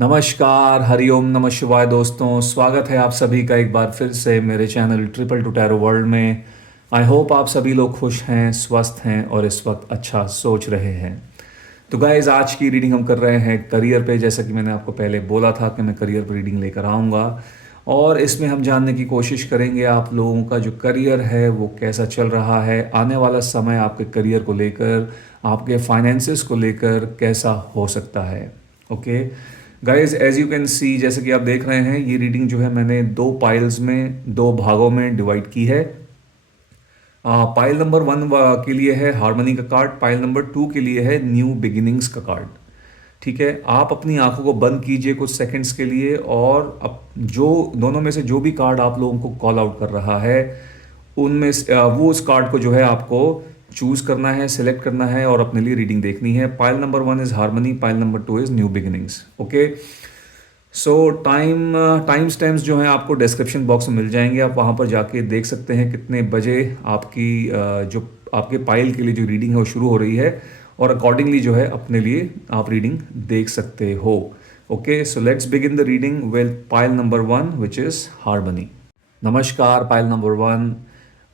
नमस्कार, हरिओम नमः शिवाय दोस्तों। स्वागत है आप सभी का एक बार फिर से मेरे channel triple two tarot world में। आई होप आप सभी लोग खुश हैं, स्वस्थ हैं और इस वक्त अच्छा सोच रहे हैं। तो गाइज, आज की रीडिंग हम कर रहे हैं करियर पे। जैसा कि मैंने आपको पहले बोला था कि मैं करियर पर रीडिंग लेकर आऊँगा, और इसमें हम जानने की कोशिश करेंगे आप लोगों का जो करियर है वो कैसा चल रहा है, आने वाला समय आपके करियर को लेकर, आपके फाइनेंसेस को लेकर कैसा हो सकता है। Okay guys, as you can see, जैसे कि आप देख रहे हैं, ये रीडिंग जो है मैंने दो पाइल्स में, दो भागों में डिवाइड की है। पाइल नंबर 1 के लिए है हार्मनी का कार्ड, पाइल नंबर 2 के लिए है न्यू बिगिनिंग्स का कार्ड। ठीक है, आप अपनी आंखों को बंद कीजिए कुछ सेकंड्स के लिए, और अब जो दोनों में से जो भी कार्ड आप लोगों को कॉल आउट कर रहा है उनमें वो उस कार्ड को जो है आपको चूज करना है, सिलेक्ट करना है और अपने लिए रीडिंग देखनी है। Pile number 1 is harmony, pile number 2 is new beginnings. Okay, so time stamps जो हैं आपको डिस्क्रिप्शन बॉक्स में मिल जाएंगे, आप वहाँ पर जाके देख सकते हैं कितने बजे आपकी जो आपके पाइल के लिए जो रीडिंग है वो शुरू हो रही है, और अकॉर्डिंगली जो है अपने लिए आप रीडिंग देख सकते हो। Okay, so let's begin the reading with pile number 1 which is harmony. नमस्कार पाइल नंबर 1।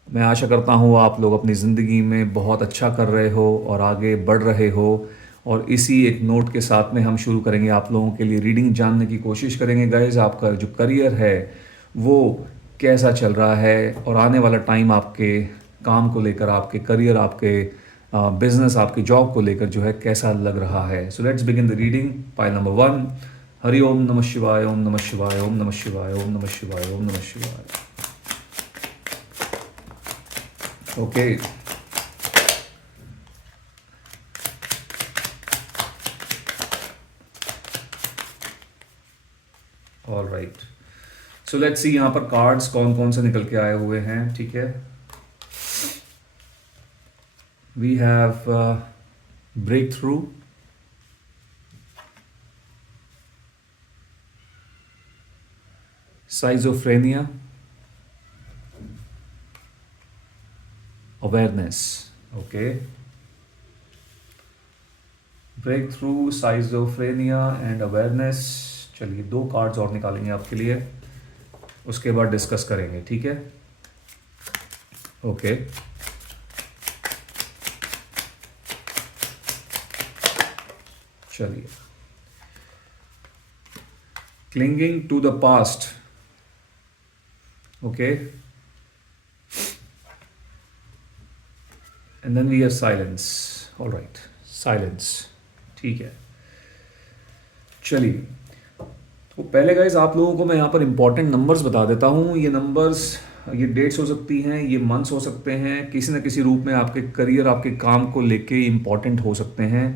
मैं आशा करता हूँ आप लोग अपनी ज़िंदगी में बहुत अच्छा कर रहे हो और आगे बढ़ रहे हो, और इसी एक नोट के साथ में हम शुरू करेंगे आप लोगों के लिए रीडिंग जानने की कोशिश करेंगे। गाइज, आपका जो करियर है वो कैसा चल रहा है, और आने वाला टाइम आपके काम को लेकर, आपके करियर, आपके बिजनेस, आपकी जॉब को लेकर जो है कैसा लग रहा है। So let's begin the reading. Pile number 1। Hari Om नमः शिवाय, ओम नमः शिवाय, ओम नमः शिवाय, ओम नमः शिवाय, ओम नमः शिवाय। Okay, all right, so let's see यहाँ पर कार्ड्स कौन कौन से निकल के आए हुए हैं। ठीक है, we have breakthrough, schizophrenia, awareness. Okay, breakthrough, schizophrenia and awareness. चलिए, दो कार्ड्स और निकालेंगे आपके लिए, उसके बाद डिस्कस करेंगे। ठीक है, ओके। चलिए, clinging to the past. Okay, and then we have silence. All right, silence. ठीक है, चलिए, तो पहले गाइज आप लोगों को मैं यहाँ पर इंपॉर्टेंट नंबर्स बता देता हूँ। ये नंबर्स, ये डेट्स हो सकती हैं, ये मंथ्स हो सकते हैं, किसी न किसी रूप में आपके करियर, आपके काम को लेके इंपॉर्टेंट हो सकते हैं।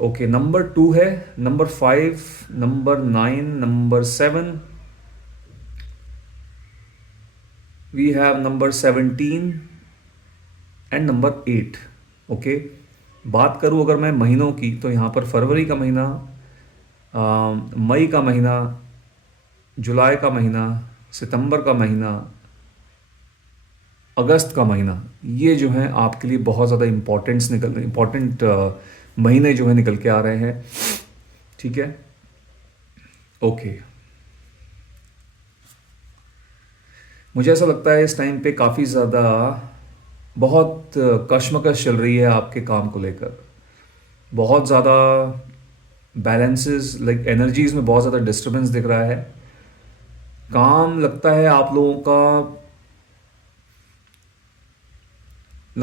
ओके, नंबर 2 है, number 5, number 9, number 7, we have number 17 and number 8। Okay, बात करूँ अगर मैं महीनों की, तो यहाँ पर फरवरी का महीना, मई का महीना, जुलाई का महीना, सितंबर का महीना, अगस्त का महीना, ये जो है आपके लिए बहुत ज़्यादा इम्पोर्टेंट महीने जो है निकल के आ रहे हैं। ठीक है, ओके। मुझे ऐसा लगता है इस टाइम पे काफ़ी ज़्यादा बहुत कश्मकश चल रही है आपके काम को लेकर। बहुत ज़्यादा बैलेंसेस, लाइक एनर्जीज में बहुत ज़्यादा डिस्टर्बेंस दिख रहा है। काम लगता है आप लोगों का,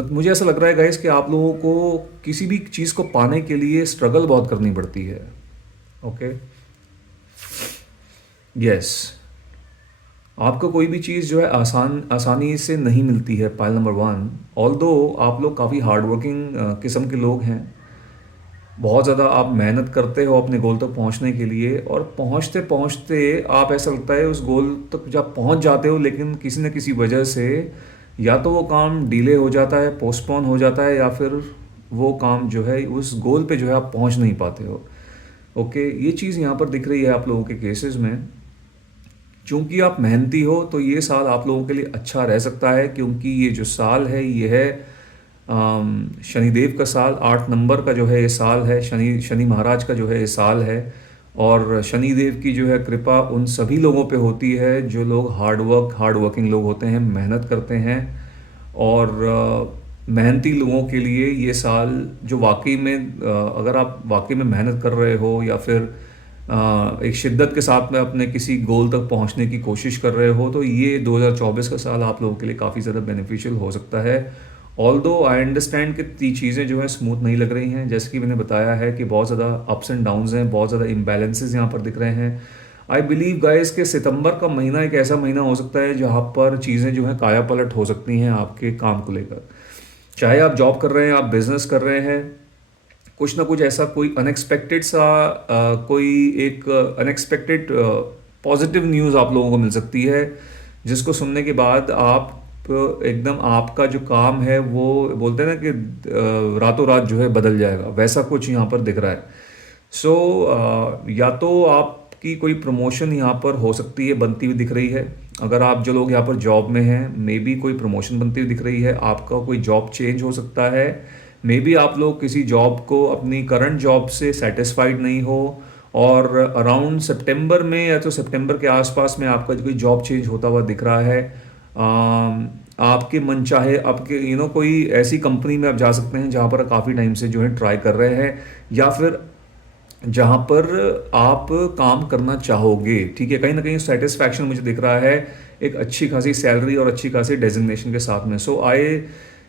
मुझे ऐसा लग रहा है गाइस कि आप लोगों को किसी भी चीज़ को पाने के लिए स्ट्रगल बहुत करनी पड़ती है। ओके, यस, आपको कोई भी चीज़ जो है आसानी से नहीं मिलती है। पाइल नंबर 1, ऑल्दो आप लोग काफ़ी हार्ड वर्किंग किस्म के लोग हैं, बहुत ज़्यादा आप मेहनत करते हो अपने गोल तक पहुंचने के लिए, और पहुंचते पहुंचते आप, ऐसा लगता है उस गोल तक जब पहुंच जाते हो, लेकिन किसी न किसी वजह से या तो वो काम डिले हो जाता है, पोस्टपोन हो जाता है, या फिर वो काम जो है उस गोल पे जो है आप पहुंच नहीं पाते हो। ओके, ये चीज़ यहाँ पर दिख रही है आप लोगों के केसेस में। चूंकि आप मेहनती हो तो ये साल आप लोगों के लिए अच्छा रह सकता है, क्योंकि ये जो साल है ये है शनिदेव का साल। 8 नंबर का जो है ये साल है, शनि महाराज का जो है ये साल है, और शनि देव की जो है कृपा उन सभी लोगों पे होती है जो लोग हार्ड वर्किंग लोग होते हैं, मेहनत करते हैं। और मेहनती लोगों के लिए ये साल जो वाकई में अगर आप वाकई में मेहनत कर रहे हो या फिर एक शिद्दत के साथ में अपने किसी गोल तक पहुंचने की कोशिश कर रहे हो, तो ये 2024 का साल आप लोगों के लिए काफ़ी ज़्यादा बेनिफिशियल हो सकता है। ऑल्दो आई अंडरस्टैंड कि चीज़ें जो है स्मूथ नहीं लग रही हैं, जैसे कि मैंने बताया है कि बहुत ज़्यादा अप्स एंड डाउन्स हैं, बहुत ज़्यादा इम्बैलेंसेस यहाँ पर दिख रहे हैं। आई बिलीव गाइस कि सितंबर का महीना एक ऐसा महीना हो सकता है जहाँ पर चीज़ें जो हैं काया पलट हो सकती हैं आपके काम को लेकर। चाहे आप जॉब कर रहे हैं, आप बिजनेस कर रहे हैं, कुछ ना कुछ ऐसा कोई अनएक्सपेक्टेड सा कोई एक अनएक्सपेक्टेड पॉजिटिव न्यूज़ आप लोगों को मिल सकती है, जिसको सुनने के बाद आप एकदम आपका जो काम है वो बोलते हैं ना कि रातों रात जो है बदल जाएगा, वैसा कुछ यहाँ पर दिख रहा है। सो या तो आपकी कोई प्रमोशन यहाँ पर हो सकती है, बनती हुई दिख रही है। अगर आप जो लोग यहाँ पर जॉब में हैं, मे बी कोई प्रमोशन बनती हुई दिख रही है, आपका कोई जॉब चेंज हो सकता है। मे बी आप लोग किसी जॉब को अपनी करंट जॉब से सेटिस्फाइड नहीं हो और अराउंड सितंबर में या तो सितंबर के आसपास में आपका कोई जॉब चेंज होता हुआ दिख रहा है। आपके मन चाहे आपके कोई ऐसी कंपनी में आप जा सकते हैं जहाँ पर काफ़ी टाइम से जो है ट्राई कर रहे हैं, या फिर जहाँ पर आप काम करना चाहोगे। ठीक है, कहीं ना कहीं सेटिस्फैक्शन मुझे दिख रहा है एक अच्छी खासी सैलरी और अच्छी खासी डेजिग्नेशन के साथ में। सो आए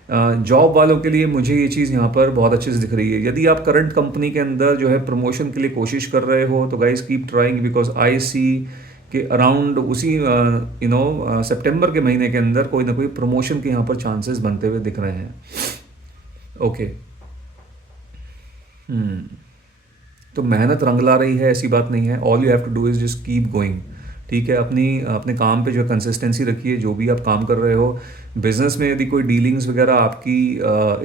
जॉब वालों के लिए मुझे ये चीज़ यहाँ पर बहुत अच्छे से दिख रही है। यदि आप करंट कंपनी के अंदर जो है प्रमोशन के लिए कोशिश कर रहे हो, तो guys keep trying, because I see कि अराउंड उसी सितंबर के महीने के अंदर कोई ना कोई प्रमोशन के यहाँ पर चांसेस बनते हुए दिख रहे हैं। ओके। तो मेहनत रंग ला रही है, ऐसी बात नहीं है। All you have to do is just keep going. ठीक है, अपने काम पे जो कंसिस्टेंसी रखिए, जो भी आप काम कर रहे हो। बिजनेस में यदि कोई डीलिंग्स वगैरह आपकी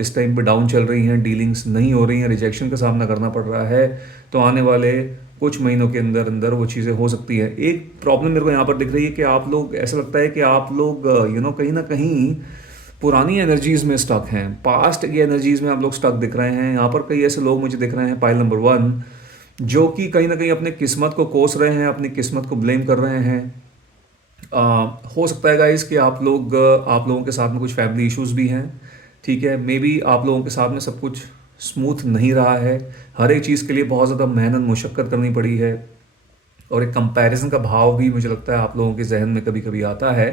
इस टाइम पे डाउन चल रही हैं, डीलिंग्स नहीं हो रही हैं, रिजेक्शन का सामना करना पड़ रहा है, तो आने वाले कुछ महीनों के अंदर अंदर वो चीज़ें हो सकती हैं। एक प्रॉब्लम मेरे को यहाँ पर दिख रही है कि आप लोग, ऐसा लगता है कि आप लोग कहीं ना कहीं पुरानी एनर्जीज में स्टक हैं, पास्ट की एनर्जीज में आप लोग स्टक दिख रहे हैं। यहाँ पर कई ऐसे लोग मुझे दिख रहे हैं, पाइल नंबर 1, जो कि कहीं ना कहीं अपने किस्मत को कोस रहे हैं, अपनी किस्मत को ब्लेम कर रहे हैं। हो सकता है गाइस कि आप लोगों के साथ में कुछ फैमिली इश्यूज भी हैं। ठीक है, मे बी आप लोगों के साथ में सब कुछ स्मूथ नहीं रहा है, हर एक चीज़ के लिए बहुत ज़्यादा मेहनत मुशक्क़त करनी पड़ी है, और एक कंपैरिजन का भाव भी मुझे लगता है आप लोगों के जहन में कभी कभी आता है।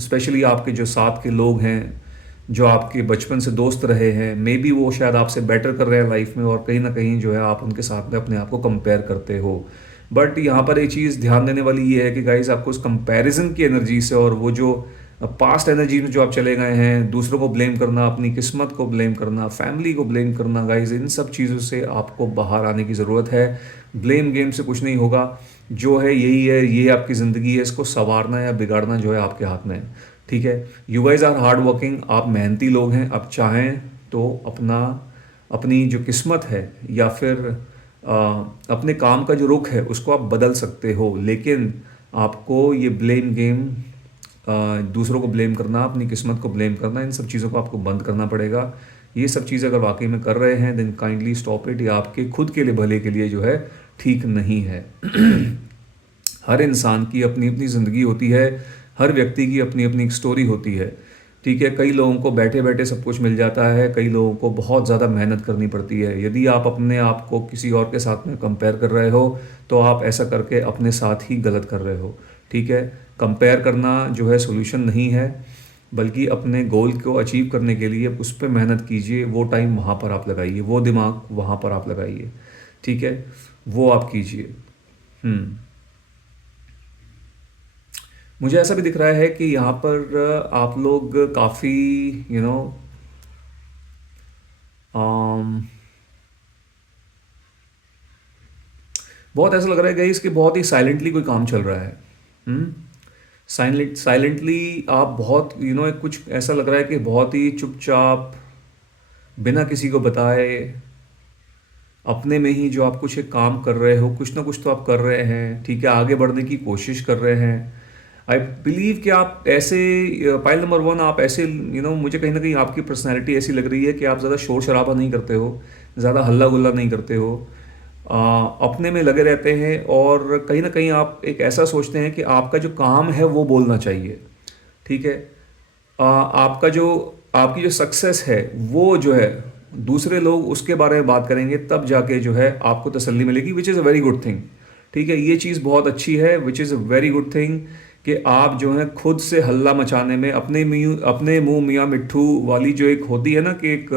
स्पेशली आपके जो साथ के लोग हैं, जो आपके बचपन से दोस्त रहे हैं, मे बी वो शायद आपसे बेटर कर रहे हैं लाइफ में, और कहीं ना कहीं जो है आप उनके साथ में अपने आप को कंपेयर करते हो। बट यहाँ पर एक चीज़ ध्यान देने वाली ये है कि गाइस आपको उस कंपैरिजन की एनर्जी से और वो जो पास्ट एनर्जी में जो आप चले गए हैं, दूसरों को ब्लेम करना, अपनी किस्मत को ब्लेम करना, फैमिली को ब्लेम करना, गाइस इन सब चीज़ों से आपको बाहर आने की ज़रूरत है। ब्लेम गेम से कुछ नहीं होगा, जो है यही है, ये आपकी ज़िंदगी है, इसको संवारना या बिगाड़ना जो है आपके हाथ में है। ठीक है, you guys are hard working, आप मेहनती लोग हैं। आप चाहें तो अपनी जो किस्मत है या फिर अपने काम का जो रुख है उसको आप बदल सकते हो, लेकिन आपको ये ब्लेम गेम, दूसरों को ब्लेम करना, अपनी किस्मत को ब्लेम करना, इन सब चीज़ों को आपको बंद करना पड़ेगा। ये सब चीज़ें अगर वाकई में कर रहे हैं, देन काइंडली स्टॉप इट। ये आपके खुद के लिए, भले के लिए जो है ठीक नहीं है। हर इंसान की अपनी अपनी ज़िंदगी होती है, हर व्यक्ति की अपनी अपनी एक स्टोरी होती है। ठीक है, कई लोगों को बैठे बैठे सब कुछ मिल जाता है, कई लोगों को बहुत ज़्यादा मेहनत करनी पड़ती है। यदि आप अपने आप को किसी और के साथ में कंपेयर कर रहे हो, तो आप ऐसा करके अपने साथ ही गलत कर रहे हो। ठीक है, कंपेयर करना जो है सोल्यूशन नहीं है, बल्कि अपने गोल को अचीव करने के लिए उस पर मेहनत कीजिए, वो टाइम वहाँ पर आप लगाइए, वो दिमाग वहाँ पर आप लगाइए। ठीक है, वो आप कीजिए। मुझे ऐसा भी दिख रहा है कि यहाँ पर आप लोग काफ़ी यू नो बहुत ऐसा लग रहा है गाइस कि बहुत ही साइलेंटली कोई काम चल रहा है। साइलेंटली आप बहुत कुछ ऐसा लग रहा है कि बहुत ही चुपचाप, बिना किसी को बताए, अपने में ही जो आप कुछ एक काम कर रहे हो, कुछ ना कुछ तो आप कर रहे हैं। ठीक है, आगे बढ़ने की कोशिश कर रहे हैं। आई बिलीव कि आप ऐसे, पाइल नंबर 1, आप ऐसे मुझे कहीं ना कहीं आपकी पर्सनैलिटी ऐसी लग रही है कि आप ज़्यादा शोर शराबा नहीं करते हो, ज़्यादा हल्ला गुल्ला नहीं करते हो। अपने में लगे रहते हैं और कहीं ना कहीं आप एक ऐसा सोचते हैं कि आपका जो काम है वो बोलना चाहिए। ठीक है। आपका जो आपकी जो सक्सेस है वो जो है दूसरे लोग उसके बारे में बात करेंगे, तब जाके जो है आपको तसल्ली मिलेगी, which is a very good thing. ठीक है, ये चीज़ बहुत अच्छी है, which is a very good thing कि आप जो है खुद से हल्ला मचाने में अपने मुंह मियाँ मिट्ठू वाली जो एक होती है ना कि एक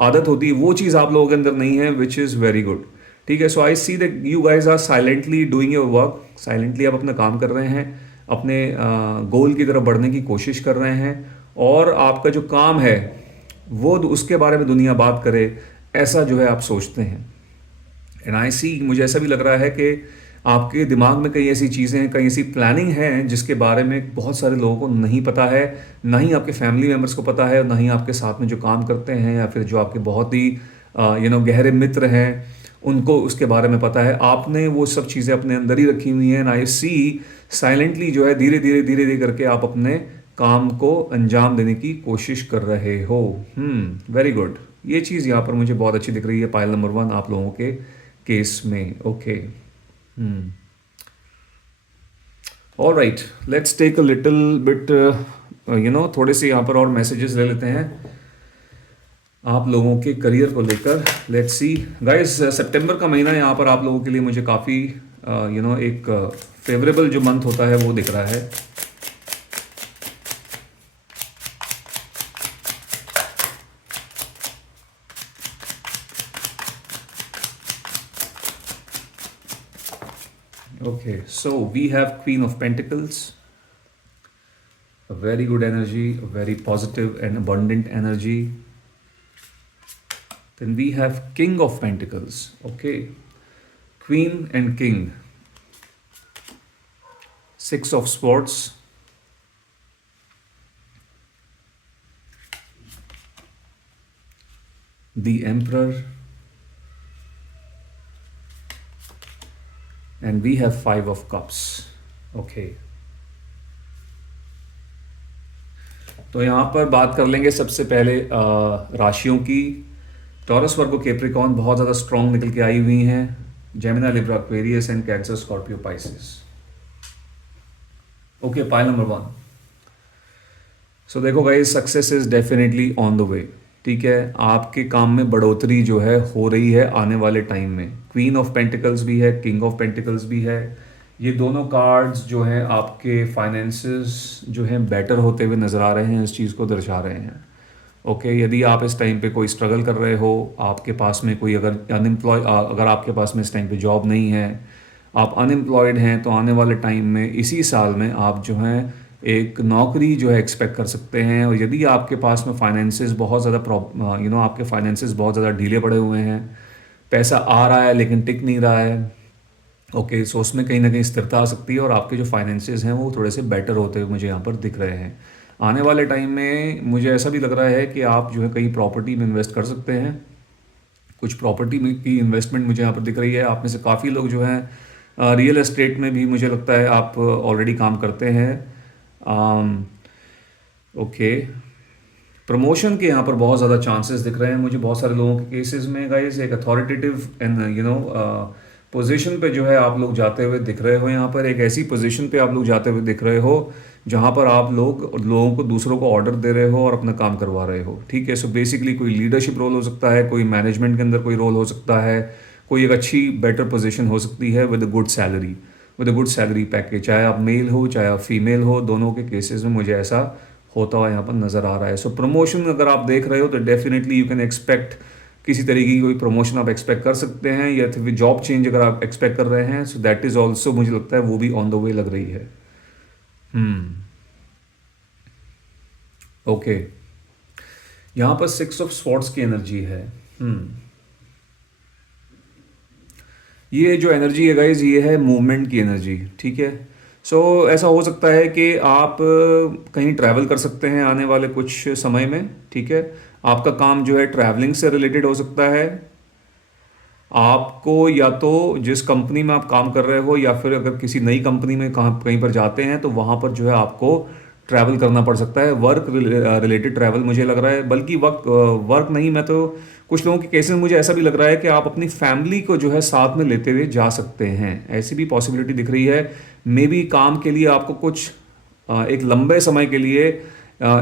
आदत होती है, वो चीज़ आप लोगों के अंदर नहीं है, विच इज़ वेरी गुड। ठीक है, so I see that you guys are silently doing your work, silently आप अपना काम कर रहे हैं, अपने गोल की तरफ बढ़ने की कोशिश कर रहे हैं, और आपका जो काम है वो उसके बारे में दुनिया बात करे, ऐसा जो है आप सोचते हैं। एंड आई सी, मुझे ऐसा भी लग रहा है कि आपके दिमाग में कई ऐसी चीज़ें हैं, कई ऐसी प्लानिंग हैं जिसके बारे में बहुत सारे लोगों को नहीं पता है, ना ही आपके फैमिली मेम्बर्स को पता है, और ना ही आपके साथ में जो काम करते हैं या फिर जो आपके बहुत ही गहरे मित्र हैं उनको उसके बारे में पता है। आपने वो सब चीज़ें अपने अंदर ही रखी हुई हैं। एंड आई सी साइलेंटली जो है धीरे धीरे करके आप अपने काम को अंजाम देने की कोशिश कर रहे हो। Very good. ये चीज़ यहाँ पर मुझे बहुत अच्छी दिख रही है, पायल नंबर 1 आप लोगों के केस में। Okay. All right, let's take a little bit थोड़े से यहाँ पर और मैसेजेस ले लेते हैं आप लोगों के करियर को लेकर। लेट्स सी गाइस, सितंबर का महीना यहाँ पर आप लोगों के लिए मुझे काफ़ी एक फेवरेबल जो मंथ होता है वो दिख रहा है। Okay, so we have Queen of Pentacles, a very good energy, a very positive and abundant energy. Then we have King of Pentacles. Okay, Queen and King. Six of Swords. The Emperor. And we have Five of Cups. Okay. तो यहाँ पर बात कर लेंगे सबसे पहले राशियों की। टॉरस, वर्गो, कैप्रिकॉर्न बहुत ज़्यादा स्ट्रॉन्ग निकल के आई हुई हैं। Gemini, Libra, Aquarius and cancer, Scorpio, Pisces. Okay, pile number 1। सो देखो guys, success is definitely on the way. ठीक है, आपके काम में बढ़ोतरी जो है हो रही है आने वाले टाइम में। क्वीन ऑफ पेंटिकल्स भी है, किंग ऑफ पेंटिकल्स भी है। ये दोनों कार्ड्स जो हैं आपके फाइनेंसेस जो हैं बेटर होते हुए नज़र आ रहे हैं, इस चीज़ को दर्शा रहे हैं। ओके, यदि आप इस टाइम पे कोई स्ट्रगल कर रहे हो, आपके पास में कोई अगर आपके पास में इस टाइम पे जॉब नहीं है, आप अनएम्प्लॉयड हैं, तो आने वाले टाइम में इसी साल में आप जो हैं एक नौकरी जो है एक्सपेक्ट कर सकते हैं। और यदि आपके पास में फाइनेंसेस बहुत ज़्यादा आपके फाइनेंसेस बहुत ज़्यादा ढीले पड़े हुए हैं, पैसा आ रहा है लेकिन टिक नहीं रहा है, ओके, सो उसमें कहीं ना कहीं स्थिरता आ सकती है और आपके जो फाइनेंसेस हैं वो थोड़े से बेटर होते हुए मुझे यहाँ पर दिख रहे हैं। आने वाले टाइम में मुझे ऐसा भी लग रहा है कि आप जो है कहीं प्रॉपर्टी में इन्वेस्ट कर सकते हैं। कुछ प्रॉपर्टी में की इन्वेस्टमेंट मुझे यहाँ पर दिख रही है। आप में से काफ़ी लोग जो हैं रियल एस्टेट में भी मुझे लगता है आप ऑलरेडी काम करते हैं। ओके, प्रमोशन के यहाँ पर बहुत ज़्यादा चांसेस दिख रहे हैं मुझे बहुत सारे लोगों के केसेस में गाइस। एक अथॉरिटेटिव एंड पोजीशन पे जो है आप लोग जाते हुए दिख रहे हो। यहाँ पर एक ऐसी पोजीशन पे आप लोग जाते हुए दिख रहे हो जहाँ पर आप लोगों को दूसरों को ऑर्डर दे रहे हो और अपना काम करवा रहे हो। ठीक है, सो बेसिकली कोई लीडरशिप रोल हो सकता है, कोई मैनेजमेंट के अंदर कोई रोल हो सकता है, कोई एक अच्छी बेटर पोजीशन हो सकती है with a good salary package. चाहे आप मेल हो चाहे आप फीमेल हो, दोनों के केसेस में मुझे ऐसा होता हुआ यहाँ पर नज़र आ रहा है। सो प्रमोशन अगर आप देख रहे हो तो डेफिनेटली यू कैन एक्सपेक्ट किसी तरीके की कोई प्रमोशन आप एक्सपेक्ट कर सकते हैं, या फिर जॉब चेंज अगर आप एक्सपेक्ट कर रहे हैं, सो दैट इज़ ऑल्सो मुझे लगता है वो भी ऑन द वे लग रही है। ओके, यहाँ पर 6 ऑफ स्वॉर्ड्स की एनर्जी है। ये जो एनर्जी है गाइज, ये है मूवमेंट की एनर्जी। ठीक है, सो ऐसा हो सकता है कि आप कहीं ट्रैवल कर सकते हैं आने वाले कुछ समय में। ठीक है, आपका काम जो है ट्रैवलिंग से रिलेटेड हो सकता है। आपको या तो जिस कंपनी में आप काम कर रहे हो, या फिर अगर किसी नई कंपनी में कहीं पर जाते हैं तो वहाँ पर जो है आपको ट्रैवल करना पड़ सकता है। वर्क रिलेटेड ट्रैवल मुझे लग रहा है, बल्कि वर्क नहीं, मैं तो कुछ लोगों के केसेस में मुझे ऐसा भी लग रहा है कि आप अपनी फैमिली को जो है साथ में लेते हुए जा सकते हैं, ऐसी भी पॉसिबिलिटी दिख रही है। मे बी काम के लिए आपको कुछ एक लंबे समय के लिए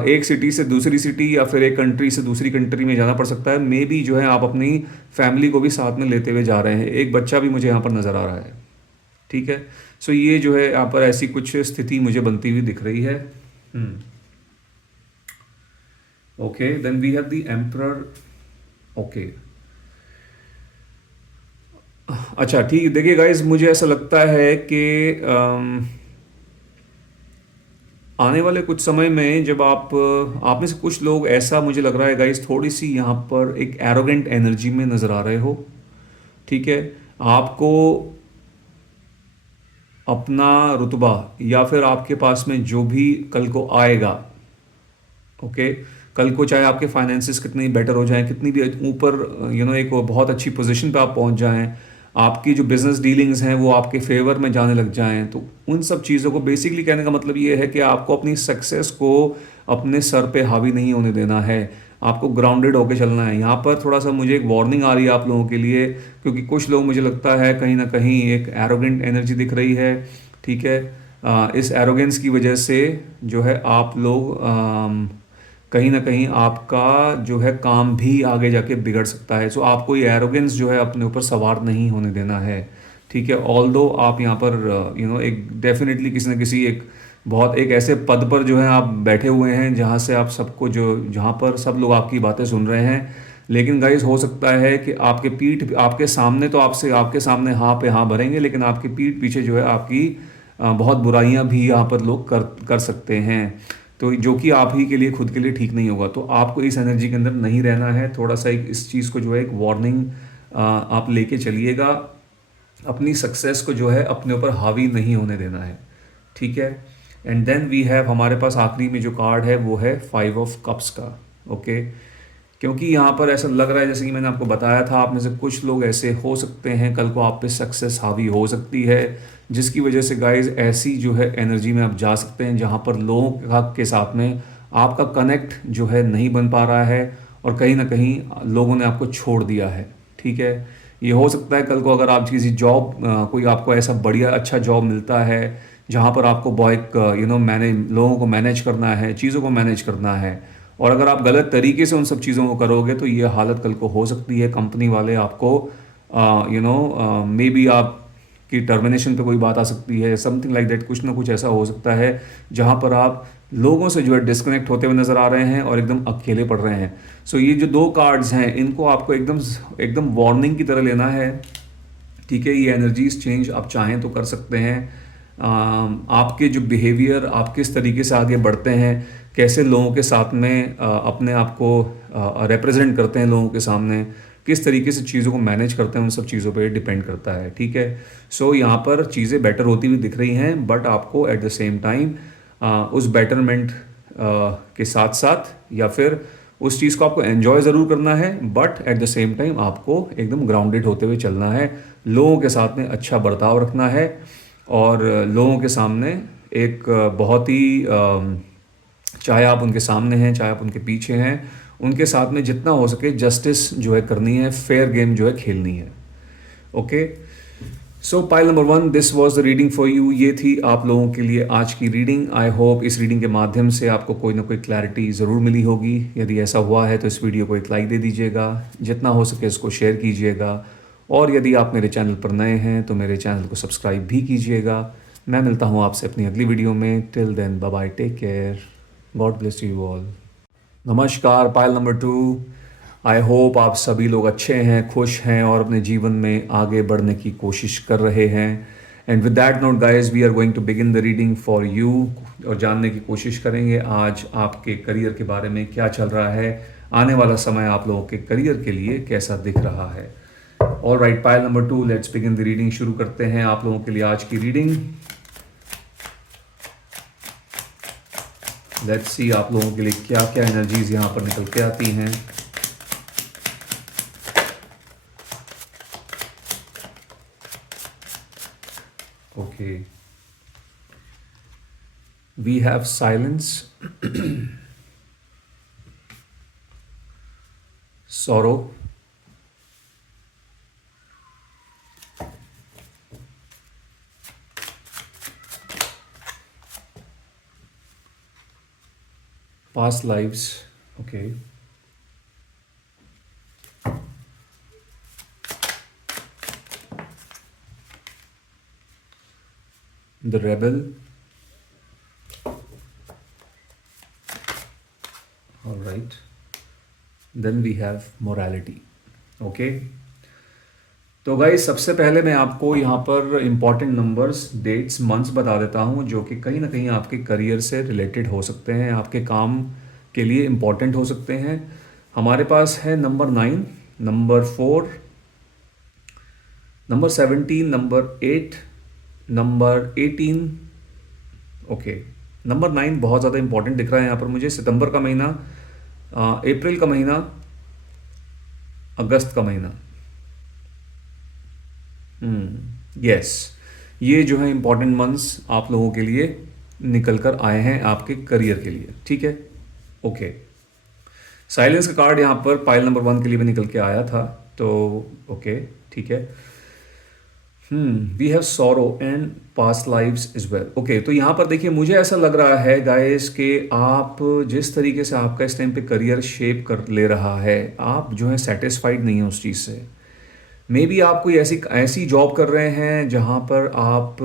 एक सिटी से दूसरी सिटी या फिर एक कंट्री से दूसरी कंट्री में जाना पड़ सकता है। मे बी जो है आप अपनी फैमिली को भी साथ में लेते हुए जा रहे हैं। एक बच्चा भी मुझे यहाँ पर नज़र आ रहा है। ठीक है, सो ये जो है यहाँ पर ऐसी कुछ स्थिति मुझे बनती हुई दिख रही है। Okay, then we have the emperor. Okay, अच्छा ठीक, देखिए गाइज, मुझे ऐसा लगता है कि आने वाले कुछ समय में जब आप में से कुछ लोग, ऐसा मुझे लग रहा है गाइज, थोड़ी सी यहाँ पर एक एरोगेंट एनर्जी में नज़र आ रहे हो। ठीक है, आपको अपना रुतबा या फिर आपके पास में जो भी कल को आएगा, ओके, कल को चाहे आपके फाइनेंसिस कितनी बेटर हो जाएं, कितनी भी ऊपर एक बहुत अच्छी पोजीशन पे आप पहुंच जाएं, आपकी जो बिजनेस डीलिंग्स हैं वो आपके फेवर में जाने लग जाएं, तो उन सब चीज़ों को बेसिकली कहने का मतलब ये है कि आपको अपनी सक्सेस को अपने सर पे हावी नहीं होने देना है। आपको ग्राउंडेड होकर चलना है। यहाँ पर थोड़ा सा मुझे एक वार्निंग आ रही है आप लोगों के लिए, क्योंकि कुछ लोग, मुझे लगता है कहीं ना कहीं एक एरोगेंट एनर्जी दिख रही है। ठीक है, इस एरोगेंस की वजह से जो है आप लोग कहीं ना कहीं आपका जो है काम भी आगे जाके बिगड़ सकता है। सो आपको ये एरोगेंस जो है अपने ऊपर सवार नहीं होने देना है। ठीक है, ऑल दो आप यहाँ पर एक डेफिनेटली किसी न किसी एक बहुत एक ऐसे पद पर जो है आप बैठे हुए हैं जहाँ से आप सबको जो जहाँ पर सब लोग आपकी बातें सुन रहे हैं। लेकिन गाइस, हो सकता है कि आपके पीठ आपके सामने तो आपके सामने हाँ पे हाँ भरेंगे, लेकिन आपकी पीठ पीछे जो है आपकी बहुत बुराइयां भी यहाँ पर लोग कर कर सकते हैं। तो जो कि आप ही के लिए, खुद के लिए ठीक नहीं होगा। तो आपको इस एनर्जी के अंदर नहीं रहना है। थोड़ा सा एक इस चीज़ को जो है एक वार्निंग आप लेके चलिएगा। अपनी सक्सेस को जो है अपने ऊपर हावी नहीं होने देना है। ठीक है, एंड देन वी हैव, हमारे पास आखिरी में जो कार्ड है वो है 5 ऑफ कप्स का। ओके, क्योंकि यहाँ पर ऐसा लग रहा है, जैसे कि मैंने आपको बताया था, आप में से कुछ लोग ऐसे हो सकते हैं कल को आप पे सक्सेस हावी हो सकती है, जिसकी वजह से गाइज ऐसी जो है एनर्जी में आप जा सकते हैं जहाँ पर लोगों के साथ में आपका कनेक्ट जो है नहीं बन पा रहा है, और कहीं ना कहीं लोगों ने आपको छोड़ दिया है। ठीक है, ये हो सकता है कल को अगर आप किसी जॉब, कोई आपको ऐसा बढ़िया अच्छा जॉब मिलता है जहाँ पर आपको बहुत मैनेज, लोगों को मैनेज करना है, चीज़ों को मैनेज करना है, और अगर आप गलत तरीके से उन सब चीज़ों को करोगे तो ये हालत कल को हो सकती है। कंपनी वाले आपको मे बी आपकी टर्मिनेशन पे कोई बात आ सकती है, समथिंग लाइक दैट, कुछ ना कुछ ऐसा हो सकता है जहाँ पर आप लोगों से जो है डिस्कनेक्ट होते हुए नज़र आ रहे हैं और एकदम अकेले पड़ रहे हैं। सो ये जो 2 कार्ड्स हैं इनको आपको एकदम एकदम वार्निंग की तरह लेना है। ठीक है, ये एनर्जीज चेंज आप चाहें तो कर सकते हैं। आपके जो बिहेवियर, आप किस तरीके से आगे बढ़ते हैं, कैसे लोगों के साथ में अपने आप को रिप्रेजेंट करते हैं लोगों के सामने, किस तरीके से चीज़ों को मैनेज करते हैं, उन सब चीज़ों पे डिपेंड करता है। ठीक है, सो यहाँ पर चीज़ें बेटर होती हुई दिख रही हैं, बट आपको एट द सेम टाइम उस बेटरमेंट के साथ साथ या फिर उस चीज़ को आपको एन्जॉय ज़रूर करना है, but at the same time आपको एकदम ग्राउंडेड होते हुए चलना है। लोगों के साथ में अच्छा बर्ताव रखना है, और लोगों के सामने एक बहुत ही चाहे आप उनके सामने हैं चाहे आप उनके पीछे हैं, उनके साथ में जितना हो सके जस्टिस जो है करनी है, फेयर गेम जो है खेलनी है। Okay, so pile number 1, this was the reading for you. ये थी आप लोगों के लिए आज की रीडिंग। आई होप इस रीडिंग के माध्यम से आपको कोई ना कोई क्लैरिटी ज़रूर मिली होगी। यदि ऐसा हुआ है तो इस वीडियो को एक लाइक दे दीजिएगा, जितना हो सके इसको शेयर कीजिएगा, और यदि आप मेरे चैनल पर नए हैं तो मेरे चैनल को सब्सक्राइब भी कीजिएगा। मैं मिलता हूँ आपसे अपनी अगली वीडियो में। Till then, bye bye, take care, God bless you all. नमस्कार, पाइल नंबर 2। आई होप आप सभी लोग अच्छे हैं, खुश हैं और अपने जीवन में आगे बढ़ने की कोशिश कर रहे हैं। And with that note guys, we are going to begin the reading for you, और जानने की कोशिश करेंगे आज आपके करियर के बारे में क्या चल रहा है, आने वाला समय आप लोगों के करियर के लिए कैसा दिख रहा है। All right, pile number 2, let's begin the reading. शुरू करते हैं आप लोगों के लिए आज की रीडिंग। लेट्स सी आप लोगों के लिए क्या क्या एनर्जीज यहाँ पर निकल के आती हैं। Okay, we have silence, sorrow, past lives. Okay. The rebel. All right. Then we have morality. Okay. तो गाइस सबसे पहले मैं आपको यहाँ पर इम्पॉर्टेंट नंबर्स, डेट्स, मंथ्स बता देता हूँ जो कि कहीं ना कहीं आपके करियर से रिलेटेड हो सकते हैं, आपके काम के लिए इम्पॉर्टेंट हो सकते हैं। हमारे पास है number 9, number 4, number 17, number 8, number 18। Okay, number 9 बहुत ज़्यादा इंपॉर्टेंट दिख रहा है यहाँ पर मुझे। सितंबर का महीना, अप्रैल का महीना, अगस्त का महीना। यस, ये जो है इंपॉर्टेंट मंथ्स आप लोगों के लिए निकल कर आए हैं आपके करियर के लिए। ठीक है, ओके। साइलेंस का कार्ड यहाँ पर पाइल नंबर 1 के लिए भी निकल के आया था, तो ओके, ठीक है। We have sorrow and past lives is well. Okay, तो यहाँ पर देखिए मुझे ऐसा लग रहा है गाइस कि आप जिस तरीके से आपका इस टाइम पे करियर शेप कर ले रहा है, आप जो है सेटिस्फाइड नहीं है उस चीज़ से। मे बी आप कोई ऐसी ऐसी जॉब कर रहे हैं जहाँ पर आप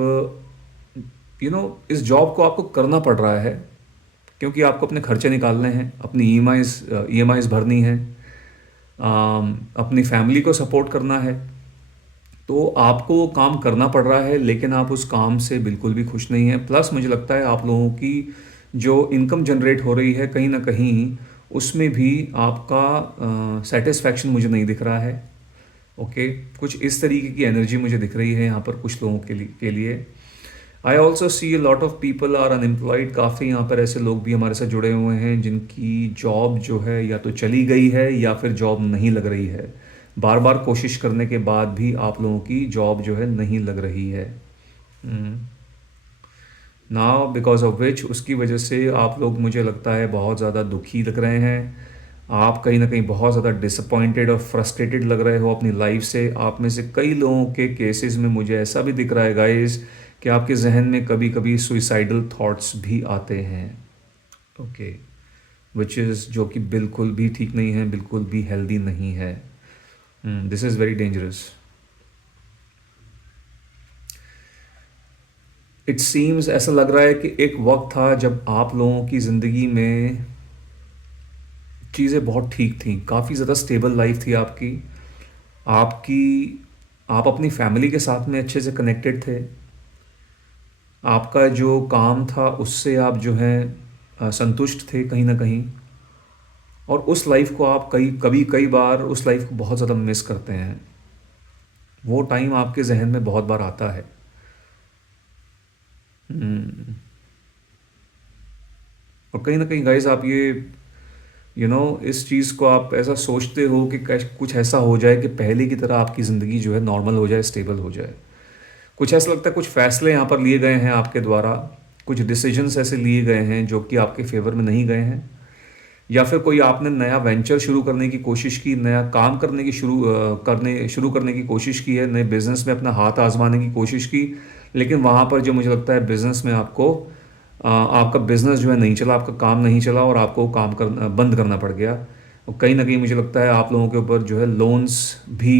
इस जॉब को आपको करना पड़ रहा है क्योंकि आपको अपने खर्चे निकालने हैं, अपनी ईएमआईज भरनी है, अपनी फैमिली को सपोर्ट करना है। तो आपको वो काम करना पड़ रहा है लेकिन आप उस काम से बिल्कुल भी खुश नहीं हैं। प्लस मुझे लगता है आप लोगों की जो इनकम जनरेट हो रही है कहीं ना कहीं उसमें भी आपका सेटिस्फैक्शन मुझे नहीं दिख रहा है। ओके, कुछ इस तरीके की एनर्जी मुझे दिख रही है यहाँ पर कुछ लोगों के लिए। I also see a lot of people are unemployed. काफ़ी यहाँ पर ऐसे लोग भी हमारे साथ जुड़े हुए हैं जिनकी जॉब जो है या तो चली गई है या फिर जॉब नहीं लग रही है। बार बार कोशिश करने के बाद भी आप लोगों की जॉब जो है नहीं लग रही है। नाउ बिकॉज ऑफ विच, उसकी वजह से आप लोग मुझे लगता है बहुत ज़्यादा दुखी लग रहे हैं। आप कहीं ना कहीं बहुत ज़्यादा डिसअपॉइंटेड और फ्रस्ट्रेटेड लग रहे हो अपनी लाइफ से। आप में से कई लोगों के केसेस में मुझे ऐसा भी दिख रहा है गाइस कि आपके जहन में कभी कभी सुइसाइडल थॉट्स भी आते हैं। ओके, विच इज़ जो कि बिल्कुल भी ठीक नहीं है, बिल्कुल भी हेल्दी नहीं है। This is very dangerous. It seems, ऐसा लग रहा है कि एक वक्त था जब आप लोगों की ज़िंदगी में चीज़ें बहुत ठीक थी, काफ़ी ज़्यादा स्टेबल लाइफ थी आपकी। आपकी आप अपनी फैमिली के साथ में अच्छे से कनेक्टेड थे। आपका जो काम था उससे आप जो है संतुष्ट थे कहीं ना कहीं। और उस लाइफ को आप कई बार उस लाइफ को बहुत ज़्यादा मिस करते हैं। वो टाइम आपके जहन में बहुत बार आता है। हम्म, और कहीं ना कहीं गाइस आप ये इस चीज़ को आप ऐसा सोचते हो कि कुछ ऐसा हो जाए कि पहले की तरह आपकी ज़िंदगी जो है नॉर्मल हो जाए, स्टेबल हो जाए। कुछ ऐसा लगता है कुछ फ़ैसले यहाँ पर लिए गए हैं आपके द्वारा, कुछ डिसीजंस ऐसे लिए गए हैं जो कि आपके फेवर में नहीं गए हैं। या फिर कोई आपने नया वेंचर शुरू करने की कोशिश की, नया काम करने की शुरू करने की कोशिश की है, नए बिज़नेस में अपना हाथ आजमाने की कोशिश की। लेकिन वहाँ पर जो मुझे लगता है बिज़नेस में आपका बिज़नेस जो है नहीं चला, आपका काम नहीं चला और आपको काम करना बंद करना पड़ गया। और कहीं ना कहीं मुझे लगता है आप लोगों के ऊपर जो है लोन्स भी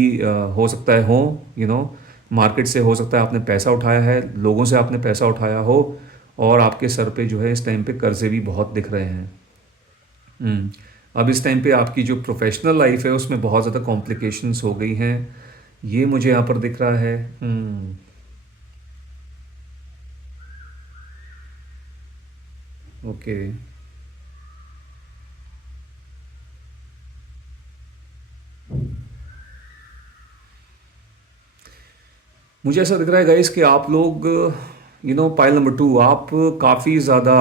हो सकता है हो, मार्केट से हो सकता है आपने पैसा उठाया है, लोगों से आपने पैसा उठाया हो और आपके सर पे जो है इस टाइम पे कर्जे भी बहुत दिख रहे हैं। अब इस टाइम पे आपकी जो प्रोफेशनल लाइफ है उसमें बहुत ज़्यादा कॉम्प्लिकेशंस हो गई हैं, ये मुझे यहाँ पर दिख रहा है। ओके, मुझे ऐसा दिख रहा है गाइस कि आप लोग पाइल नंबर 2, आप काफ़ी ज़्यादा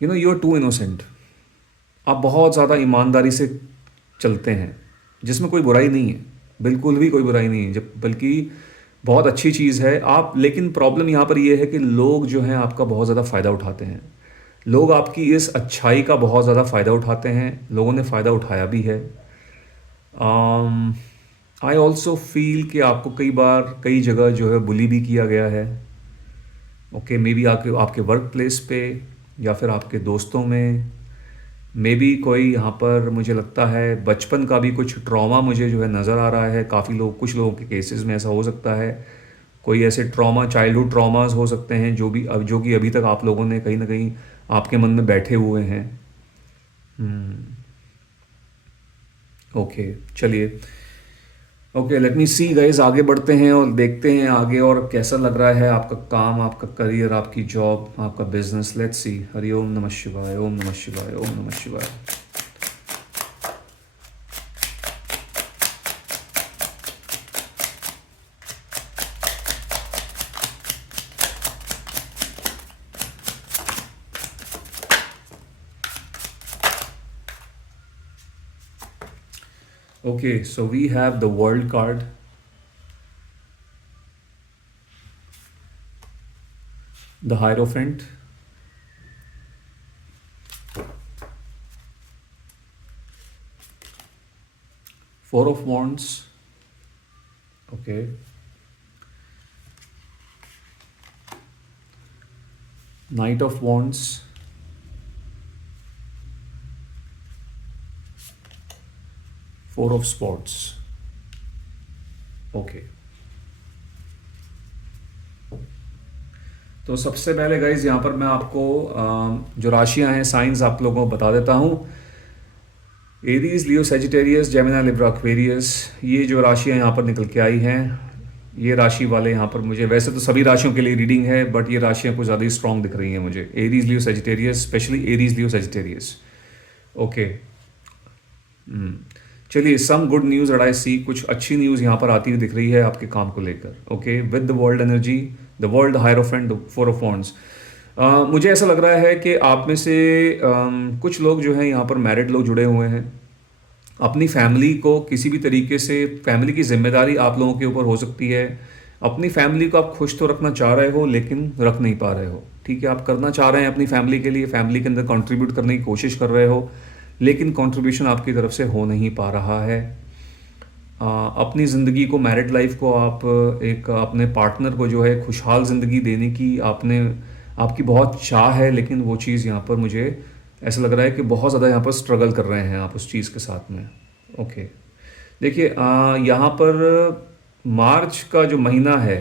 यू आर टू इनोसेंट। आप बहुत ज़्यादा ईमानदारी से चलते हैं जिसमें कोई बुराई नहीं है, बिल्कुल भी कोई बुराई नहीं है, जब बल्कि बहुत अच्छी चीज़ है आप। लेकिन प्रॉब्लम यहाँ पर ये है कि लोग जो हैं आपका बहुत ज़्यादा फ़ायदा उठाते हैं। लोग आपकी इस अच्छाई का बहुत ज़्यादा फ़ायदा उठाते हैं, लोगों ने फ़ायदा उठाया भी है। आई ऑल्सो फील कि आपको कई बार कई जगह जो है बुली भी किया गया है। ओके, मे बी आपके आपके वर्क प्लेस पे या फिर आपके दोस्तों में, मे बी कोई यहाँ पर मुझे लगता है बचपन का भी कुछ ट्रॉमा मुझे जो है नज़र आ रहा है। काफ़ी लोग, कुछ लोगों के केसेस में ऐसा हो सकता है। कोई ऐसे ट्रॉमा, चाइल्डहुड ट्रॉमास हो सकते हैं जो कि अभी तक आप लोगों ने कहीं ना कहीं आपके मन में बैठे हुए हैं। ओके, चलिए। Okay, let me see guys, आगे बढ़ते हैं और देखते हैं आगे और कैसा लग रहा है आपका काम, आपका करियर, आपकी जॉब, आपका business. Let's see. Hari Om नमः शिवाय, ओम नमः शिवाय, ओम नमः शिवाय। Okay, so we have the world card, the Hierophant, Four of Wands, okay, Knight of Wands, Four of Swords, okay। तो सबसे पहले गाइज यहाँ पर मैं आपको जो राशियाँ हैं, साइंस आप लोगों को बता देता हूँ। एरीज, लियो, सेजिटेरियस, जेमिनी, लिब्रा, एक्वेरियस, ये जो राशियाँ यहाँ पर निकल के आई हैं, ये राशि वाले यहाँ पर मुझे, वैसे तो सभी राशियों के लिए रीडिंग है बट ये राशियाँ कुछ ज़्यादा ही स्ट्रॉन्ग दिख रही हैं मुझे। एरीज, लियो, सेजिटेरियस, स्पेशली एरीज, लियो, सेजिटेरियस। ओके, चलिए, सम गुड न्यूज़ आई सी, कुछ अच्छी न्यूज़ यहाँ पर आती हुई दिख रही है आपके काम को लेकर। Okay, with the world energy, the world, hierophant, the four of wands. मुझे ऐसा लग रहा है कि आप में से कुछ लोग जो हैं यहाँ पर मैरिड लोग जुड़े हुए हैं। अपनी फैमिली को किसी भी तरीके से, फैमिली की जिम्मेदारी आप लोगों के ऊपर हो सकती है। अपनी फैमिली को आप खुश तो रखना चाह रहे हो लेकिन रख नहीं पा रहे हो, ठीक है। आप करना चाह रहे हैं अपनी फैमिली के लिए, फैमिली के अंदर कंट्रीब्यूट करने की कोशिश कर रहे हो लेकिन कंट्रीब्यूशन आपकी तरफ से हो नहीं पा रहा है। अपनी ज़िंदगी को, मैरिड लाइफ को, आप एक अपने पार्टनर को जो है खुशहाल ज़िंदगी देने की आपकी बहुत चाह है, लेकिन वो चीज़ यहाँ पर मुझे ऐसा लग रहा है कि बहुत ज़्यादा यहाँ पर स्ट्रगल कर रहे हैं आप उस चीज़ के साथ में। ओके, देखिए, यहाँ पर मार्च का जो महीना है,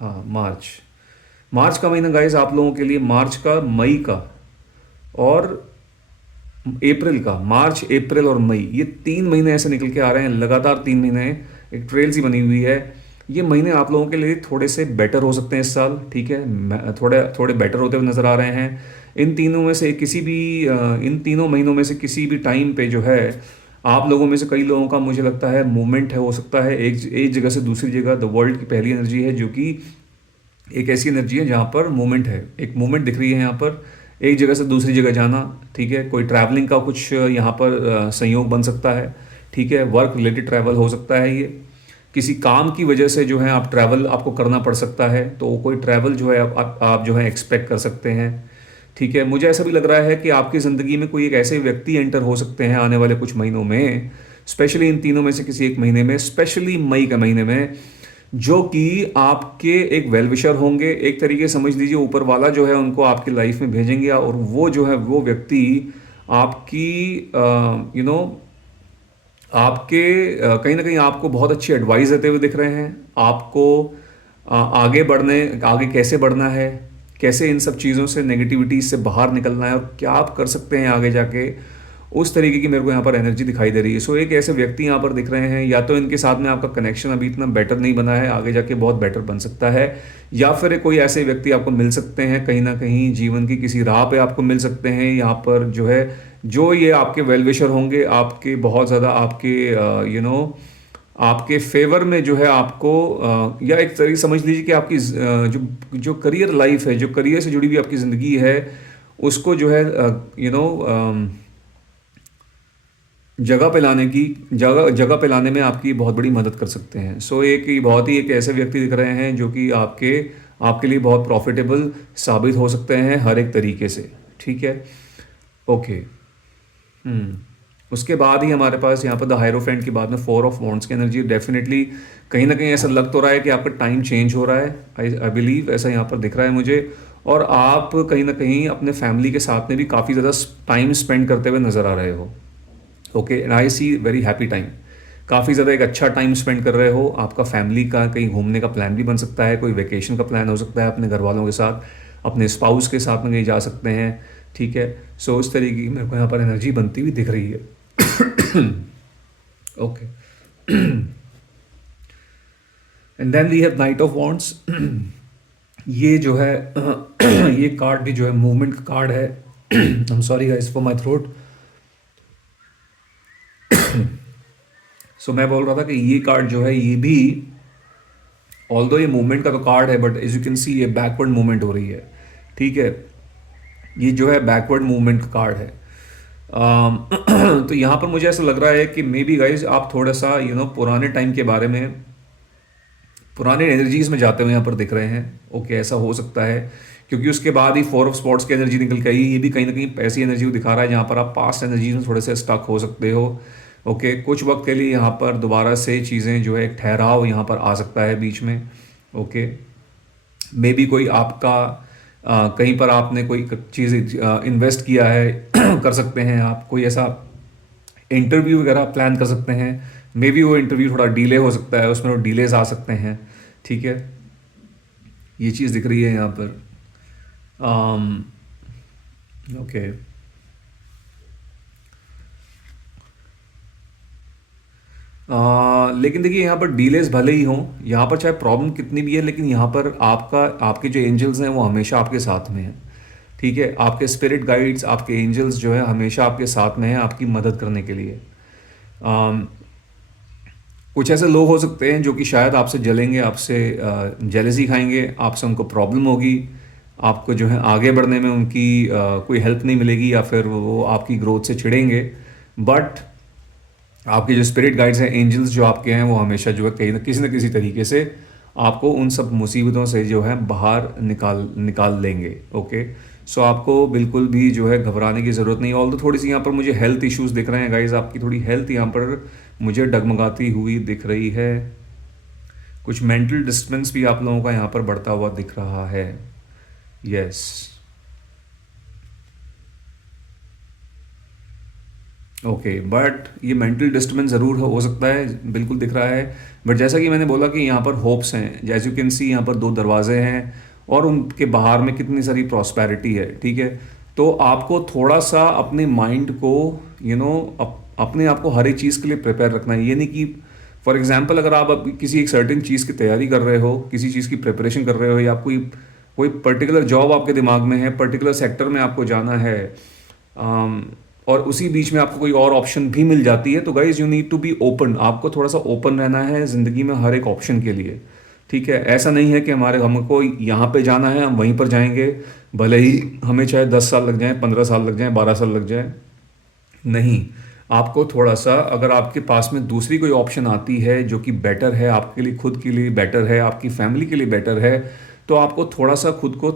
हाँ, मार्च का महीना गाइस आप लोगों के लिए, मार्च का, मई का और अप्रैल का, मार्च, अप्रैल और मई, ये 3 महीने ऐसे निकल के आ रहे हैं लगातार। 3 महीने एक ट्रेल सी बनी हुई है। ये महीने आप लोगों के लिए थोड़े से बेटर हो सकते हैं इस साल, ठीक है। थोड़े थोड़े बेटर होते हुए नज़र आ रहे हैं। इन तीनों महीनों में से किसी भी टाइम पे जो है, आप लोगों में से कई लोगों का मुझे लगता है मूवमेंट है, हो सकता है एक जगह से दूसरी जगह। द वर्ल्ड की पहली एनर्जी है जो कि एक ऐसी एनर्जी है जहाँ पर मूवमेंट है, एक मूवमेंट दिख रही है यहाँ पर, एक जगह से दूसरी जगह जाना, ठीक है। कोई ट्रैवलिंग का कुछ यहाँ पर संयोग बन सकता है, ठीक है। वर्क रिलेटेड ट्रैवल हो सकता है। ये किसी काम की वजह से जो है आप ट्रैवल आपको करना पड़ सकता है, तो कोई ट्रैवल जो है आप जो है एक्सपेक्ट कर सकते हैं, ठीक है। मुझे ऐसा भी लग रहा है कि आपकी ज़िंदगी में कोई एक ऐसे व्यक्ति एंटर हो सकते हैं आने वाले कुछ महीनों में, स्पेशली इन तीनों में से किसी एक महीने में, स्पेशली मई के महीने में, जो कि आपके एक वेल विशर होंगे। एक तरीके समझ लीजिए ऊपर वाला जो है उनको आपकी लाइफ में भेजेंगे और वो जो है वो व्यक्ति आपकी आपके कहीं ना कहीं आपको बहुत अच्छी एडवाइस देते हुए दिख रहे हैं। आपको आगे कैसे बढ़ना है, कैसे इन सब चीज़ों से, नेगेटिविटी से बाहर निकलना है और क्या आप कर सकते हैं आगे जाके, उस तरीके की मेरे को यहाँ पर एनर्जी दिखाई दे रही है। सो एक ऐसे व्यक्ति यहाँ पर दिख रहे हैं, या तो इनके साथ में आपका कनेक्शन अभी इतना बेटर नहीं बना है, आगे जाके बहुत बेटर बन सकता है, या फिर कोई ऐसे व्यक्ति आपको मिल सकते हैं कहीं ना कहीं जीवन की किसी राह पे आपको मिल सकते हैं यहाँ पर, जो है जो ये आपके वेल विशर होंगे, आपके बहुत ज़्यादा आपके फेवर में जो है आपको, या एक तरीके समझ लीजिए कि आपकी जो करियर लाइफ है, जो करियर से जुड़ी हुई आपकी ज़िंदगी है, उसको जो है जगह पे लाने में आपकी बहुत बड़ी मदद कर सकते हैं। सो बहुत ही एक ऐसे व्यक्ति दिख रहे हैं जो कि आपके लिए बहुत प्रॉफिटेबल साबित हो सकते हैं हर एक तरीके से, ठीक है। ओके, उसके बाद ही हमारे पास यहाँ पर द हायरोफेंट के बाद में फोर ऑफ वॉन्ड्स की एनर्जी। डेफिनेटली कहीं ना कहीं ऐसा लग तो रहा है कि आपका टाइम चेंज हो रहा है, आई बिलीव, ऐसा यहाँ पर दिख रहा है मुझे। और आप कहीं ना कहीं अपने फैमिली के साथ में भी काफ़ी ज़्यादा टाइम स्पेंड करते हुए नज़र आ रहे हो। Okay, and I see very happy time. काफ़ी ज़्यादा एक अच्छा टाइम स्पेंड कर रहे हो। आपका फैमिली का कहीं घूमने का प्लान भी बन सकता है, कोई वेकेशन का प्लान हो सकता है अपने घर वालों के साथ, अपने स्पाउस के साथ में कहीं जा सकते हैं। ठीक है, सो उस तरीके की मेरे को यहाँ पर एनर्जी बनती हुई दिख रही है। Okay, and then we have knight of wands. ये जो है ये कार्ड भी जो है मूवमेंट का कार्ड है। I am sorry guys for my throat. So मैं बोल रहा था कि ये कार्ड जो है ये भी, ऑल्दो ये मूवमेंट का तो कार्ड है, but as you can see ये बैकवर्ड मूवमेंट हो रही है। ठीक है, ये जो है बैकवर्ड मूवमेंट का कार्ड है। तो यहाँ पर मुझे ऐसा लग रहा है कि मे बी गाइज आप थोड़ा सा पुराने टाइम के बारे में, पुराने एनर्जीज में जाते हुए यहाँ पर दिख रहे हैं। ओके, ऐसा हो सकता है क्योंकि उसके बाद ही फोर ऑफ स्पॉट्स की एनर्जी निकल के आई। ये भी कहीं ना कहीं ऐसी एनर्जी को दिखा रहा है जहाँ पर आप पास्ट एनर्जीज में थोड़े से स्टक हो सकते हो। ओके, कुछ वक्त के लिए यहाँ पर दोबारा से चीज़ें जो है एक ठहराव यहाँ पर आ सकता है बीच में। ओके, मे बी कोई आपका कहीं पर आपने कोई चीज़ इन्वेस्ट किया है, कर सकते हैं आप कोई ऐसा इंटरव्यू वगैरह प्लान कर सकते हैं। मे बी वो इंटरव्यू थोड़ा डिले हो सकता है, उसमें वो डिलेज आ सकते हैं। ठीक है, ये चीज़ दिख रही है यहाँ पर। ओके, लेकिन देखिए यहाँ पर डीलेस भले ही हों, यहाँ पर चाहे प्रॉब्लम कितनी भी है, लेकिन यहाँ पर आपका, आपके जो एंजल्स हैं वो हमेशा आपके साथ में हैं। ठीक है, आपके स्पिरिट गाइड्स, आपके एंजल्स जो है हमेशा आपके साथ में हैं आपकी मदद करने के लिए। अम, कुछ ऐसे लोग हो सकते हैं जो कि शायद आपसे जलेंगे, आपसे जेलसी खाएंगे, आपसे उनको प्रॉब्लम होगी, आपको जो है आगे बढ़ने में उनकी कोई हेल्प नहीं मिलेगी, या फिर वो आपकी ग्रोथ से चिढ़ेंगे। बट आपके जो स्पिरिट गाइड्स हैं, एंजल्स जो आपके हैं, वो हमेशा जो है कहीं ना किसी तरीके से आपको उन सब मुसीबतों से जो है बाहर निकाल निकाल लेंगे। ओके, सो आपको बिल्कुल भी जो है घबराने की ज़रूरत नहीं। ऑल तो थोड़ी सी यहाँ पर मुझे हेल्थ इश्यूज दिख रहे हैं गाइज, आपकी थोड़ी हेल्थ यहाँ पर मुझे डगमगाती हुई दिख रही है। कुछ मेंटल डिस्टर्बेंस भी आप लोगों का यहाँ पर बढ़ता हुआ दिख रहा है। यस, ओके, बट ये मेंटल डिस्टर्बेंस ज़रूर हो सकता है, बिल्कुल दिख रहा है। बट जैसा कि मैंने बोला कि यहाँ पर होप्स हैं, जैसे यू कैन सी यहाँ पर दो दरवाजे हैं और उनके बाहर में कितनी सारी प्रॉस्पेरिटी है। ठीक है, तो आपको थोड़ा सा अपने माइंड को अपने आप को हर एक चीज़ के लिए प्रिपेयर रखना है। ये नहीं कि फॉर एग्जांपल अगर आप किसी एक सर्टेन चीज़ की तैयारी कर रहे हो, किसी चीज़ की प्रिपरेशन कर रहे हो, या कोई कोई पर्टिकुलर जॉब आपके दिमाग में है, पर्टिकुलर सेक्टर में आपको जाना है, और उसी बीच में आपको कोई और ऑप्शन भी मिल जाती है, तो guys you need to be open. आपको थोड़ा सा ओपन रहना है ज़िंदगी में हर एक ऑप्शन के लिए। ठीक है, ऐसा नहीं है कि हमको यहाँ पे जाना है हम वहीं पर जाएंगे, भले ही हमें चाहे 10 साल लग जाएं, 15 साल लग जाएं, 12 साल लग जाएं। नहीं, आपको थोड़ा सा, अगर आपके पास में दूसरी कोई ऑप्शन आती है जो कि बेटर है, आपके लिए खुद के लिए बेटर है, आपकी फैमिली के लिए बेटर है, तो आपको थोड़ा सा खुद को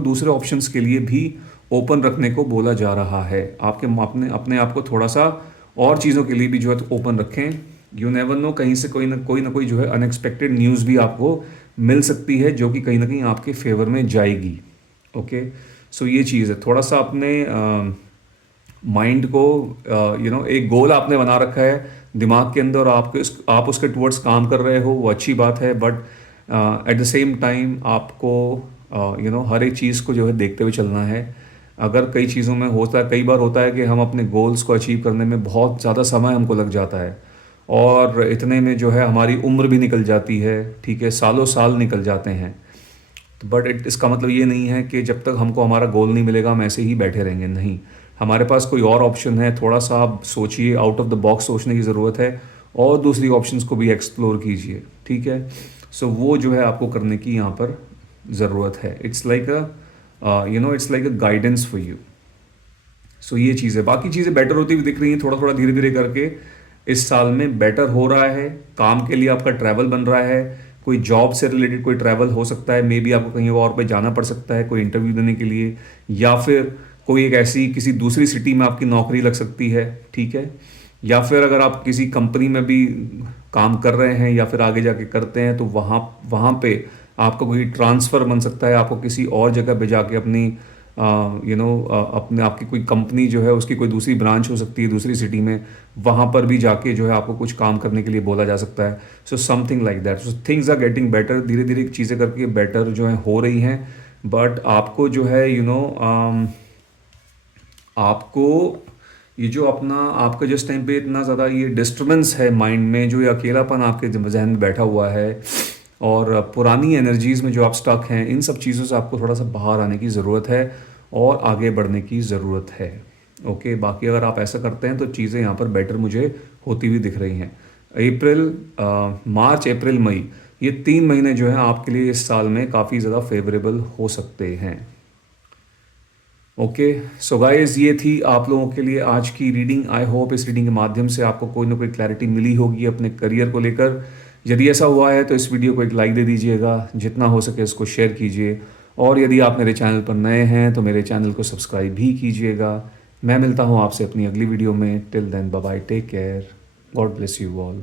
दूसरे ऑप्शंस के लिए भी ओपन रखने को बोला जा रहा है। आपके अपने अपने आप को थोड़ा सा और चीज़ों के लिए भी जो है तो ओपन रखें। यू नेवर नो, कहीं से कोई जो है अनएक्सपेक्टेड न्यूज़ भी आपको मिल सकती है जो कि कहीं ना कहीं आपके फेवर में जाएगी। ओके, सो ये चीज़ है, थोड़ा सा अपने माइंड को एक गोल आपने बना रखा है दिमाग के अंदर, आप उसके टुवर्ड्स काम कर रहे हो, वो अच्छी बात है। But at the same time आपको हर एक चीज़ को जो है देखते हुए चलना है। अगर कई चीज़ों में होता है, कई बार होता है कि हम अपने गोल्स को अचीव करने में बहुत ज़्यादा समय हमको लग जाता है, और इतने में जो है हमारी उम्र भी निकल जाती है। ठीक है, सालों साल निकल जाते हैं। तो बट इसका मतलब ये नहीं है कि जब तक हमको हमारा गोल नहीं मिलेगा हम ऐसे ही बैठे रहेंगे। नहीं, हमारे पास कोई और ऑप्शन है। थोड़ा सा आप सोचिए, आउट ऑफ द बॉक्स सोचने की ज़रूरत है, और दूसरी ऑप्शंस को भी एक्सप्लोर कीजिए। ठीक है, सो वो जो है आपको करने की यहाँ पर ज़रूरत है। It's like it's like a guidance for you. So ये चीज़ है, बाकी चीज़ें बेटर होती हुई दिख रही हैं, थोड़ा थोड़ा धीरे धीरे करके इस साल में बेटर हो रहा है। काम के लिए आपका ट्रैवल बन रहा है, कोई जॉब से रिलेटेड कोई ट्रैवल हो सकता है, मे बी आपको कहीं और पे जाना पड़ सकता है कोई इंटरव्यू देने के लिए, या फिर कोई एक ऐसी किसी दूसरी सिटी में आपकी नौकरी लग सकती है। ठीक है, या फिर अगर आप किसी कंपनी में भी काम कर रहे हैं या फिर आगे जाके करते हैं, तो वहाँ वहाँ पे आपका कोई ट्रांसफ़र बन सकता है, आपको किसी और जगह पे जाके अपनी अपने आपकी कोई कंपनी जो है उसकी कोई दूसरी ब्रांच हो सकती है दूसरी सिटी में, वहाँ पर भी जाके जो है आपको कुछ काम करने के लिए बोला जा सकता है। So something like that. So things are getting better, धीरे धीरे चीज़ें करके बेटर जो है हो रही हैं। बट आपको जो है आपको ये जो अपना आपका जिस टाइम पे इतना ज़्यादा ये डिस्टर्बेंस है माइंड में, जो ये अकेलापन आपके जहन में बैठा हुआ है और पुरानी एनर्जीज़ में जो आप स्टक हैं, इन सब चीज़ों से आपको थोड़ा सा बाहर आने की ज़रूरत है और आगे बढ़ने की ज़रूरत है। ओके, बाकी अगर आप ऐसा करते हैं तो चीज़ें यहाँ पर बेटर मुझे होती हुई दिख रही हैं। मार्च अप्रैल मई, ये 3 महीने जो हैं आपके लिए इस साल में काफ़ी ज़्यादा फेवरेबल हो सकते हैं। ओके, सो गाइस, ये थी आप लोगों के लिए आज की रीडिंग। आई होप इस रीडिंग के माध्यम से आपको कोई ना कोई क्लैरिटी मिली होगी अपने करियर को लेकर। यदि ऐसा हुआ है तो इस वीडियो को एक लाइक दे दीजिएगा, जितना हो सके इसको शेयर कीजिए, और यदि आप मेरे चैनल पर नए हैं तो मेरे चैनल को सब्सक्राइब भी कीजिएगा। मैं मिलता हूँ आपसे अपनी अगली वीडियो में। Till then, bye bye, take care, God bless you all.